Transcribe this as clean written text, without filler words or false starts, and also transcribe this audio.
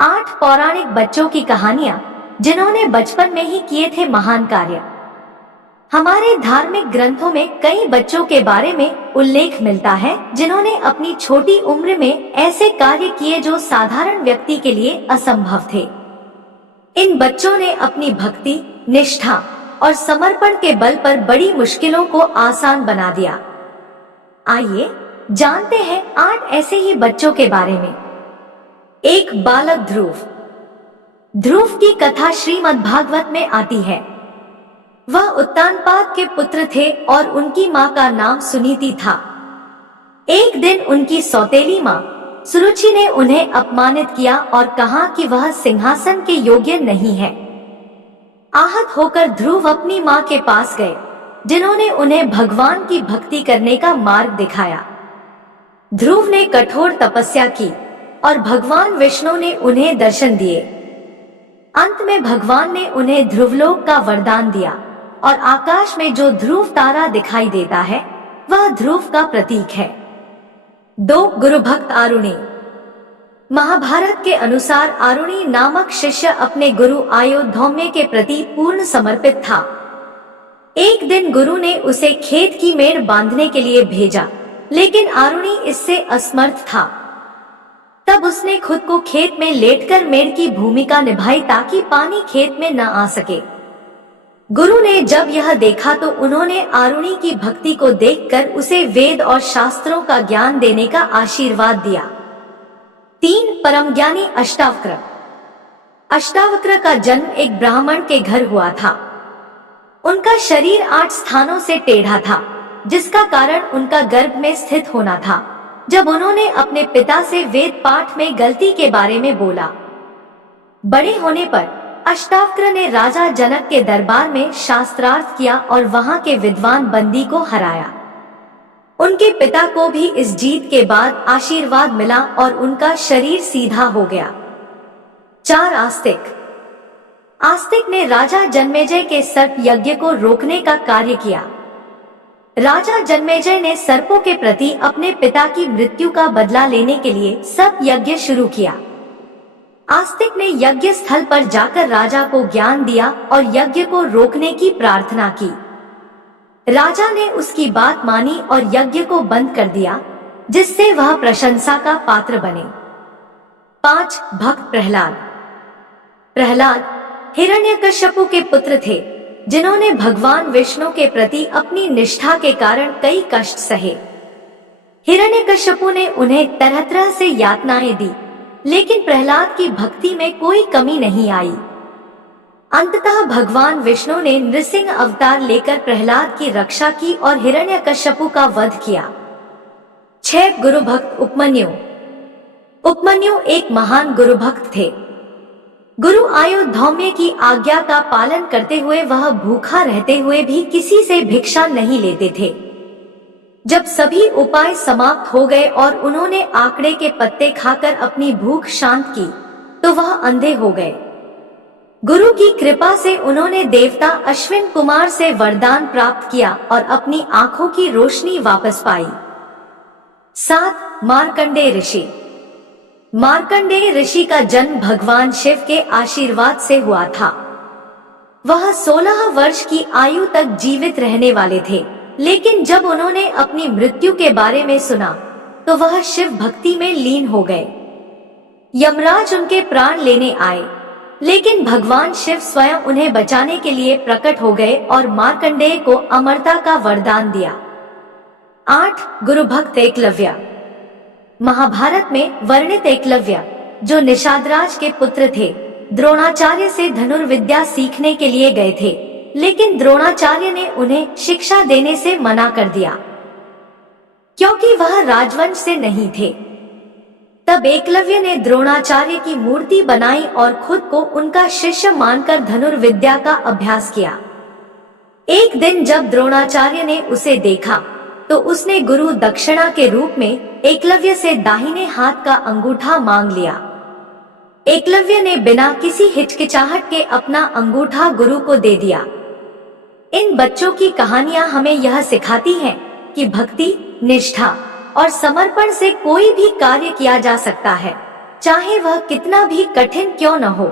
8 पौराणिक बच्चों की कहानियां जिन्होंने बचपन में ही किए थे महान कार्य। हमारे धार्मिक ग्रंथों में कई बच्चों के बारे में उल्लेख मिलता है जिन्होंने अपनी छोटी उम्र में ऐसे कार्य किए जो साधारण व्यक्ति के लिए असंभव थे। इन बच्चों ने अपनी भक्ति, निष्ठा और समर्पण के बल पर बड़ी मुश्किलों को आसान बना दिया। आइए जानते हैं 8 ऐसे ही बच्चों के बारे में। एक बालक ध्रुव। ध्रुव की कथा श्रीमद् भागवत में आती है। वह उत्तानपाद के पुत्र थे और उनकी माँ का नाम सुनीति था। एक दिन उनकी सौतेली माँ सुरुचि ने उन्हें अपमानित किया और कहा कि वह सिंहासन के योग्य नहीं है। आहत होकर ध्रुव अपनी माँ के पास गए, जिन्होंने उन्हें भगवान की भक्ति करने का मार्ग दिखाया। ध्रुव ने कठोर तपस्या की और भगवान विष्णु ने उन्हें दर्शन दिए। अंत में भगवान ने उन्हें ध्रुवलोक का वरदान दिया और आकाश में जो ध्रुव तारा दिखाई देता है वह ध्रुव का प्रतीक है। 2 गुरुभक्त आरुणि। महाभारत के अनुसार आरुणि नामक शिष्य अपने गुरु आयोधौम्य के प्रति पूर्ण समर्पित था। एक दिन गुरु ने उसे खेत की मेड़ बांधने के लिए भेजा, लेकिन आरुणि इससे असमर्थ था। तब उसने खुद को खेत में लेटकर मेड़ की भूमिका निभाई ताकि पानी खेत में न आ सके। गुरु ने जब यह देखा तो उन्होंने आरुणि की भक्ति को देखकर उसे वेद और शास्त्रों का ज्ञान देने का आशीर्वाद दिया। 3 परम ज्ञानी अष्टावक्र। अष्टावक्र का जन्म एक ब्राह्मण के घर हुआ था। उनका शरीर 8 स्थानों से टेढ़ा था, जिसका कारण उनका गर्भ में स्थित होना था। जब उन्होंने अपने पिता से वेद पाठ में गलती के बारे में बोला, बड़े होने पर अष्टावक्र ने राजा जनक के दरबार में शास्त्रार्थ किया और वहां के विद्वान बंदी को हराया। उनके पिता को भी इस जीत के बाद आशीर्वाद मिला और उनका शरीर सीधा हो गया। 4 आस्तिक। आस्तिक ने राजा जन्मेजय के सर्प यज्ञ को रोकने का कार्य किया। राजा जन्मेजय ने सर्पों के प्रति अपने पिता की मृत्यु का बदला लेने के लिए सर्प यज्ञ शुरू किया। आस्तिक ने यज्ञ स्थल पर जाकर राजा को ज्ञान दिया और यज्ञ को रोकने की प्रार्थना की। राजा ने उसकी बात मानी और यज्ञ को बंद कर दिया, जिससे वह प्रशंसा का पात्र बने। 5 भक्त प्रहलाद। प्रहलाद हिरण्यकश्यपु के पुत्र थे, जिन्होंने भगवान विष्णु के प्रति अपनी निष्ठा के कारण कई कष्ट सहे। हिरण्यकश्यपु ने उन्हें तरह तरह से यातनाएं दी, लेकिन प्रहलाद की भक्ति में कोई कमी नहीं आई। अंततः भगवान विष्णु ने नृसिंह अवतार लेकर प्रहलाद की रक्षा की और हिरण्यकश्यपु का वध किया। 6 गुरुभक्त उपमन्यु। उपमन्यु एक महान गुरुभक्त थे। गुरु आयोधौम्य की आज्ञा का पालन करते हुए वह भूखा रहते हुए भी किसी से भिक्षा नहीं लेते थे। जब सभी उपाय समाप्त हो गए और उन्होंने आकड़े के पत्ते खाकर अपनी भूख शांत की, तो वह अंधे हो गए। गुरु की कृपा से उन्होंने देवता अश्विन कुमार से वरदान प्राप्त किया और अपनी आंखों की रोशनी वापस पाई। 7 मार्कंडेय ऋषि। मार्कंडेय ऋषि का जन्म भगवान शिव के आशीर्वाद से हुआ था। वह 16 वर्ष की आयु तक जीवित रहने वाले थे, लेकिन जब उन्होंने अपनी मृत्यु के बारे में सुना तो वह शिव भक्ति में लीन हो गए। यमराज उनके प्राण लेने आए, लेकिन भगवान शिव स्वयं उन्हें बचाने के लिए प्रकट हो गए और मार्कंडेय को अमरता का वरदान दिया। 8 गुरुभक्त एकलव्य। महाभारत में वर्णित एकलव्य, जो निषादराज के पुत्र थे, द्रोणाचार्य से धनुर्विद्या सीखने के लिए गए थे, लेकिन द्रोणाचार्य ने उन्हें शिक्षा देने से मना कर दिया, क्योंकि वह राजवंश से नहीं थे। तब एकलव्य ने द्रोणाचार्य की मूर्ति बनाई और खुद को उनका शिष्य मानकर धनुर्विद्या का अभ्यास किया। एक दिन जब द्रोणाचार्य ने उसे देखा तो उसने गुरु दक्षिणा के रूप में एकलव्य से दाहिने हाथ का अंगूठा मांग लिया। एकलव्य ने बिना किसी हिचकिचाहट के अपना अंगूठा गुरु को दे दिया। इन बच्चों की कहानियां हमें यह सिखाती हैं कि भक्ति, निष्ठा और समर्पण से कोई भी कार्य किया जा सकता है। चाहे वह कितना भी कठिन क्यों न हो।